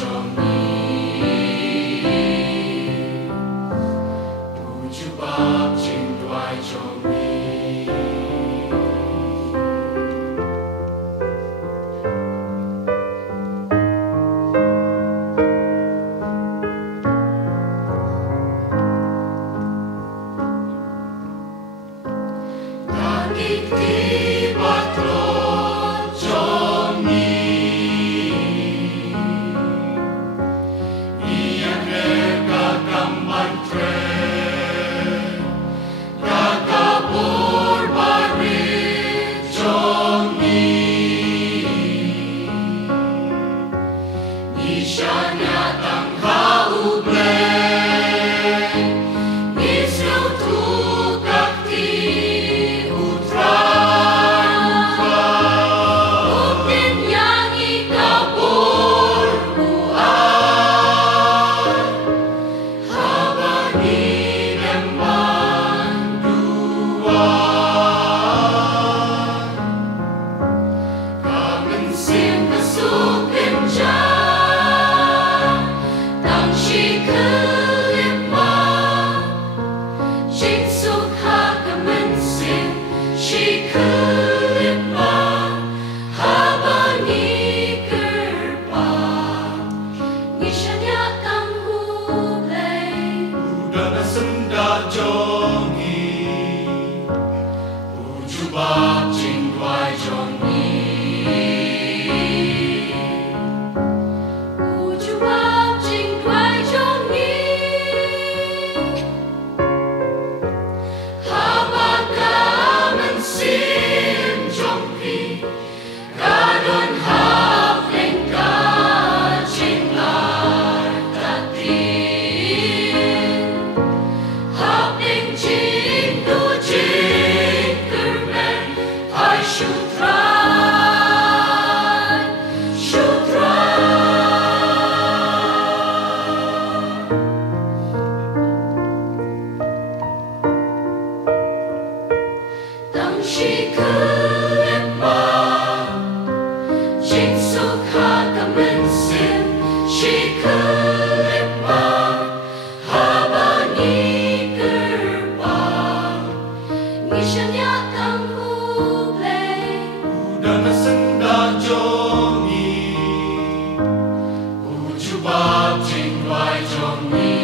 trong ni Puju bab jing dwai trong ni Ikti batlo trong ni Iyan reka kamban tre Kakabur barit trong ni Nisyanya tang kauble Nisyaw tukakti Bab jing dwai trong ni Puju bab jing dwai trong ni Haba ka mensim trong pi Kadon haf leng ka jing ar tatin Haf leng jing du jing should try, should try. Tang shi kulima, jing sukha kamensim, shi kulima, haba ni kerpa, nishanya tang dan senda jongi Puju bab jing dwai trong ni